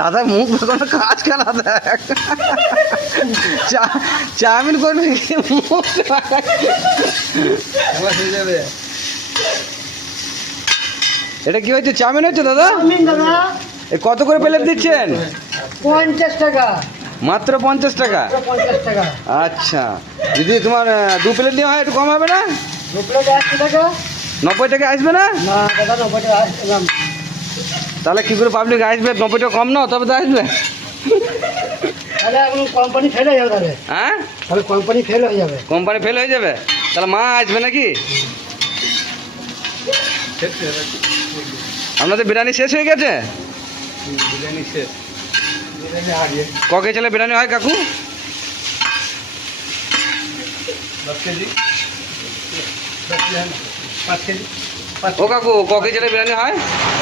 দাদা মুখ কোনো কাজ কানা দেখ, চাউমিন করবে কি মুখ হয়ে যাবে। এটা কি হয়েছে, চাউমিন হচ্ছে দাদা? এ কত করে প্লেট দিচ্ছেন? 50 টাকা মাত্র 50 টাকা। 50 টাকা। আচ্ছা, যদি তোমার 2 প্লেট নেওয়া হয় একটু কম হবে না? 2 প্লেট 80 টাকা। 90 টাকা আসবে না? না দাদা 90 টাকা আসলাম। তাহলে কি করে পাবলিক আসবে? 90 টাকা কম নাও তবে তো আসবে। তাহলে এখন কোম্পানি ফেল হয়ে যাবে তাহলে। হ্যাঁ, তাহলে কোম্পানি ফেল হয়ে যাবে। কোম্পানি ফেল হয়ে যাবে, তাহলে মা আসবে নাকি? আপনাদের বিরিয়ানি শেষ হয়ে গেছে? বিরিয়ানি শেষ, বিরিয়ানি হারিয়ে। কে চলে বিরিয়ানি হয় কাকু? 10 কেজি, 5 কেজি। ও কাকু, কে চলে বিরিয়ানি হয়?